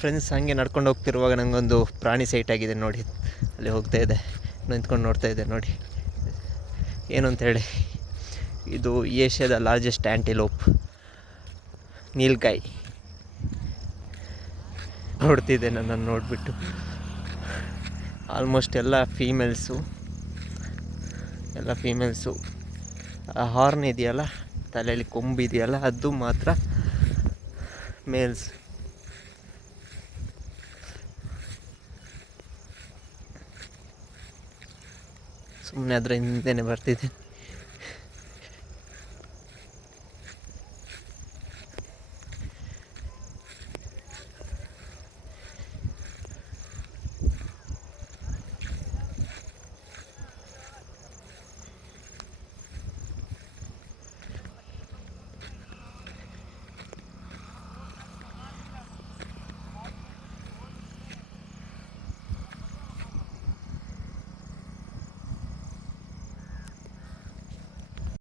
Friends ಹಂಗೆ ನಡ್ಕೊಂಡು ಹೋಗ್ತಿರುವಾಗ ನನಗೊಂದು ಪ್ರಾಣಿ ಸೈಟ್ ಆಗಿದೆ ನೋಡಿ. ಅಲ್ಲಿ ಹೋಗ್ತಾ ಇದೆ, ನಿಂತ್ಕೊಂಡು ನೋಡ್ತಾ ಇದೆ ನೋಡಿ. ಏನು ಅಂತೇಳಿ, ಇದು ಏಷ್ಯಾದ ಲಾರ್ಜೆಸ್ಟ್ ಆ್ಯಂಟಿಲೋಪ್, ನೀಲ್ಗಾಯ್. ನೋಡ್ತಿದ್ದೆ ನನ್ನನ್ನು ನೋಡಿಬಿಟ್ಟು. ಆಲ್ಮೋಸ್ಟ್ ಎಲ್ಲ ಫೀಮೇಲ್ಸು. ಆ ಹಾರ್ನ್ ಇದೆಯಲ್ಲ, ತಲೆಯಲ್ಲಿ ಕೊಂಬು ಇದೆಯಲ್ಲ, ಅದು ಮಾತ್ರ ಮೇಲ್ಸ್. ಸುಮ್ಮನೆ ಅದರ ಹಿಂದೆನೇ ಬರ್ತಿದ್ದೆ.